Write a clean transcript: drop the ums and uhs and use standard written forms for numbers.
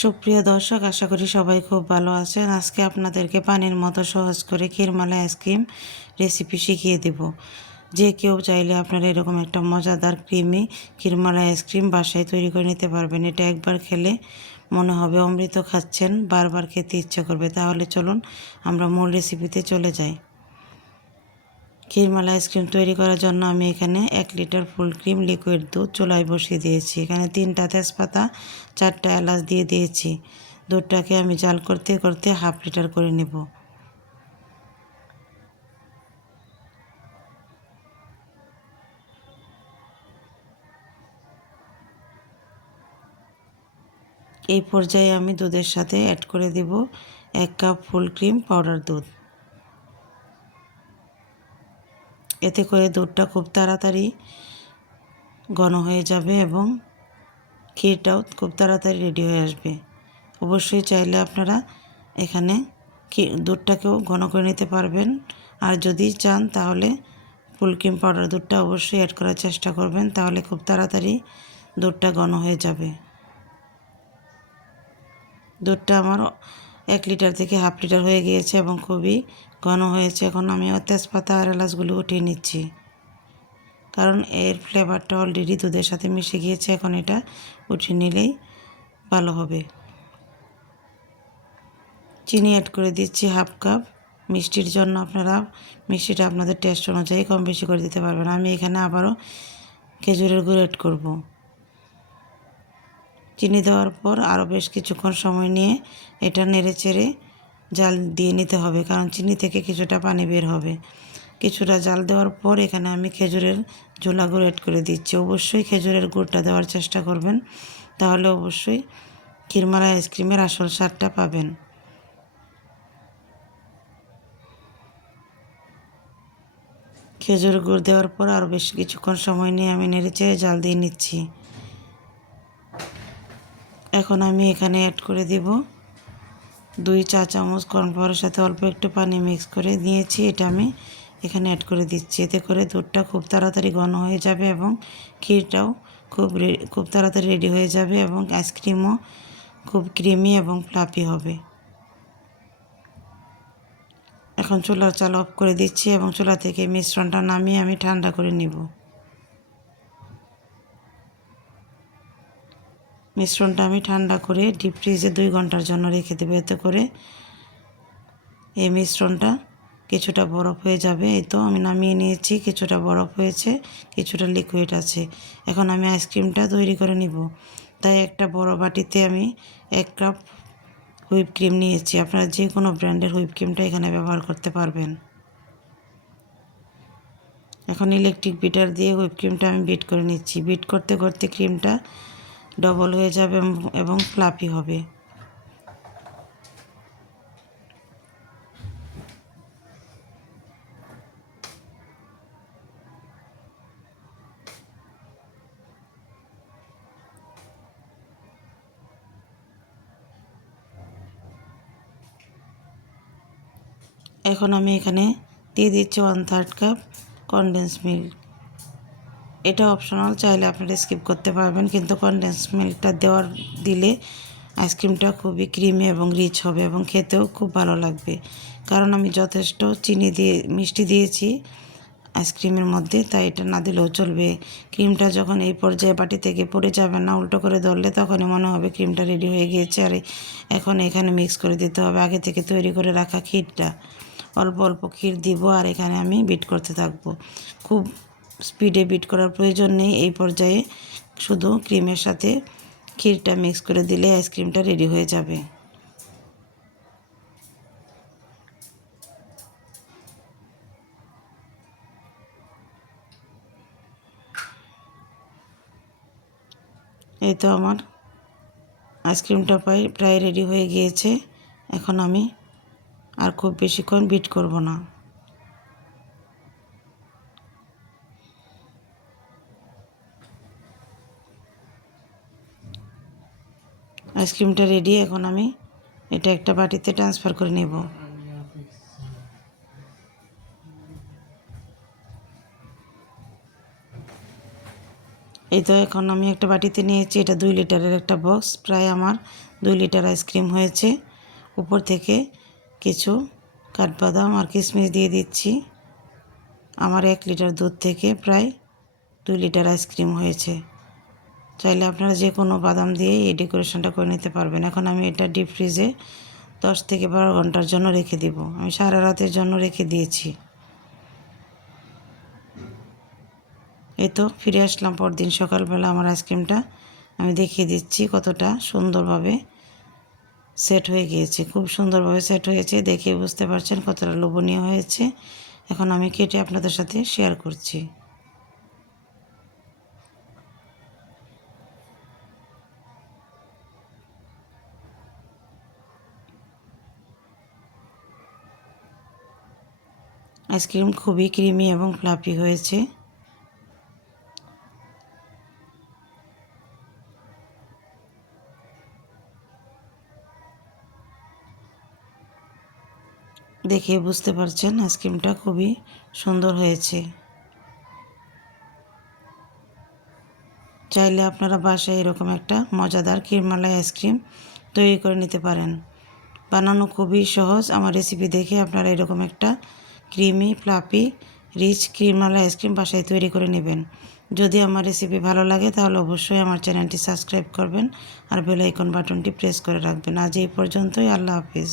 সুপ্রিয় দর্শক, আশা করি সবাই খুব ভালো আছেন। আজকে আপনাদেরকে পানির মতো সহজ করে ক্ষীরমালাই আইসক্রিম রেসিপি শিখিয়ে দেব। যে কেউ চাইলে আপনারা এরকম একটা মজাদার ক্রিমি ক্ষীরমালাই আইসক্রিম বাসায় তৈরি করে নিতে পারবেন। এটা একবার খেলে মনে হবে অমৃত খাচ্ছেন, বারবার খেতে ইচ্ছা করবে। তাহলে চলুন আমরা মূল রেসিপিতে চলে যাই। ক্ষীরমালাই আইসক্রিম তৈরি করার জন্য আমি এখানে 1 লিটার ফুল ক্রিম লিকুইড দুধ চুলায় বসিয়ে দিয়েছি। এখানে 3টা তেজপাতা, 4টা এলাচ দিয়ে দিয়েছি। দুধটাকে আমি জাল করতে করতে হাফ লিটার করে নেব। এই পর্যায়ে আমি দুধের সাথে অ্যাড করে দেব 1 কাপ ফুল ক্রিম পাউডার দুধ। এতে করে দুধটা খুব তাড়াতাড়ি ঘন হয়ে যাবে এবং ক্ষীরটাও খুব তাড়াতাড়ি রেডি হয়ে আসবে। অবশ্যই চাইলে আপনারা এখানে দুধটাকেও ঘন করে নিতে পারবেন, আর যদি চান তাহলে ফুল ক্রিম পাউডার দুধটা অবশ্যই অ্যাড করার চেষ্টা করবেন, তাহলে খুব তাড়াতাড়ি দুধটা ঘন হয়ে যাবে। দুধটা আমার 1 লিটার থেকে হাফ লিটার হয়ে গিয়েছে এবং খুবই ঘন হয়েছে। এখন আমি তেজপাতা আর এলাচগুলো উঠিয়ে নিচ্ছি, কারণ এর ফ্লেভারটা অলরেডি দুধের সাথে মিশে গিয়েছে। এখন এটা উঠিয়ে নিলেই ভালো হবে। চিনি অ্যাড করে দিচ্ছি হাফ কাপ। মিষ্টির জন্য আপনারা মিষ্টিটা আপনাদের টেস্ট অনুযায়ী কম বেশি করে দিতে পারবেন। আমি এখানে আবারও খেজুরের গুড় অ্যাড করব। চিনি দেওয়ার পর আরও বেশ কিছুক্ষণ সময় নিয়ে এটা নেড়ে চেড়ে জাল দিয়ে নিতে হবে, কারণ চিনি থেকে কিছুটা পানি বের হবে। কিছুটা জাল দেওয়ার পর এখানে আমি খেজুরের ঝোলা গুঁড়ো অ্যাড করে দিচ্ছি। অবশ্যই খেজুরের গুড়টা দেওয়ার চেষ্টা করবেন, তাহলে অবশ্যই ক্ষীরমালাই আইসক্রিমের আসল স্বাদটা পাবেন। খেজুর গুড় দেওয়ার পর আরও বেশ কিছুক্ষণ সময় নিয়ে আমি নেড়েচেড়ে জাল দিয়ে নিচ্ছি। এখন আমি এখানে অ্যাড করে দেব 2 চা চামচ কর্নফ্লাওয়ারের সাথে অল্প একটু পানি মিক্স করে নিয়েছি। এটা আমি এখানে অ্যাড করে দিচ্ছি। এতে করে দুধটা খুব তাড়াতাড়ি ঘন হয়ে যাবে এবং ক্ষীরটাও খুব তাড়াতাড়ি রেডি হয়ে যাবে এবং আইসক্রিমও খুব ক্রিমি এবং ফ্লাফি হবে। এখন চুলার চাল অফ করে দিচ্ছি এবং চুলা থেকে মিশ্রণটা নামিয়ে আমি ঠান্ডা করে নিব। মিশ্রণটা আমি ঠান্ডা করে ডিপ ফ্রিজে 2 ঘন্টার জন্য রেখে দেবো। এতে করে এই মিশ্রণটা কিছুটা বরফ হয়ে যাবে। এই তো আমি নামিয়ে নিয়েছি, কিছুটা বরফ হয়েছে, কিছুটা লিকুইড আছে। এখন আমি আইসক্রিমটা তৈরি করে নিব। তাই একটা বড় বাটিতে আমি 1 কাপ হুইপ ক্রিম নিয়েছি। আপনারা যে কোনো ব্র্যান্ডের হুইপ ক্রিমটা এখানে ব্যবহার করতে পারবেন। এখন ইলেকট্রিক বিটার দিয়ে হুইপ ক্রিমটা আমি বিট করে নিচ্ছি। বিট করতে করতে ক্রিমটা ডবল হয়ে যাবে এবং ফ্লাফি হবে। এখন আমি এখানে দিয়ে দিচ্ছি 1/3 কাপ কনডেন্স মিল্ক। এটা অপশনাল, চাইলে আপনারা স্কিপ করতে পারবেন, কিন্তু কনডেন্স মিল্কটা দিলে আইসক্রিমটা খুবই ক্রিমি এবং রিচ হবে এবং খেতেও খুব ভালো লাগবে। কারণ আমি যথেষ্ট মিষ্টি দিয়েছি আইসক্রিমের মধ্যে, তাই এটা না দিলেও চলবে। ক্রিমটা যখন এই পর্যায়ে বাটি থেকে পড়ে যাবে না, উল্টো করে ধরলে তখনই মনে হবে ক্রিমটা রেডি হয়ে গিয়েছে। আর এখন এখানে মিক্স করে দিতে হবে আগে থেকে তৈরি করে রাখা ক্ষীরটা। অল্প অল্প ক্ষীর দিব আর এখানে আমি বিট করতে থাকবো। খুব স্পিডে বিট করার প্রয়োজন নেই। এই পর্যায়ে শুধু ক্রিমের সাথে ক্ষীরটা মিক্স করে দিলে আইসক্রিমটা রেডি হয়ে যাবে। এই তো আমার আইসক্রিমটা প্রায় রেডি হয়ে গিয়েছে। এখন আমি আর খুব বেশিক্ষণ বিট করব না। আইসক্রিমটা রেডি। এখন আমি এটা একটা বাটিতে ট্রান্সফার করে নেব। এই তো এখন আমি একটা বাটিতে নিয়েছি, এটা 2 লিটারের একটা বক্স, প্রায় আমার 2 লিটার আইসক্রিম হয়েছে। উপর থেকে কিছু কাঠবাদাম আর কিশমিশ দিয়ে দিচ্ছি। আমার 1 লিটার দুধ থেকে প্রায় 2 লিটার আইসক্রিম হয়েছে। চাইলে আপনারা যে কোনো বাদাম দিয়ে এই ডেকোরেশনটা করে নিতে পারবেন। এখন আমি এটা ডিপ ফ্রিজে 10 থেকে 12 ঘন্টার জন্য রেখে দেব। আমি সারা রাতের জন্য রেখে দিয়েছি। এই তো ফিরে আসলাম পরদিন সকালবেলা। আমার আইসক্রিমটা আমি দেখিয়ে দিচ্ছি কতটা সুন্দরভাবে সেট হয়ে গিয়েছে। খুব সুন্দরভাবে সেট হয়েছে, দেখে বুঝতে পারছেন কতটা লোভনীয় হয়েছে। এখন আমি কেটে আপনাদের সাথে শেয়ার করছি। আইসক্রিম খুবই ক্রিমি এবং ফ্লাফি হয়েছে। দেখে বুঝতে পারছেন আইসক্রিমটা খুবই সুন্দর হয়েছে। চাইলে আপনারা বাসায় এরকম একটা মজাদার ক্রিমমালাই আইসক্রিম তৈরি করে নিতে পারেন। বানানো খুবই সহজ। আমার রেসিপি দেখে আপনারা এরকম একটা ক্রিমি ফ্লাফি রিচ ক্রিমমালাই আইসক্রিম বাসায় তৈরি করে নেবেন। যদি আমার রেসিপি ভালো লাগে তাহলে অবশ্যই আমার চ্যানেলটি সাবস্ক্রাইব করবেন আর বেল আইকন বাটনটি প্রেস করে রাখবেন। আজ এই পর্যন্তই। আল্লাহ হাফিজ।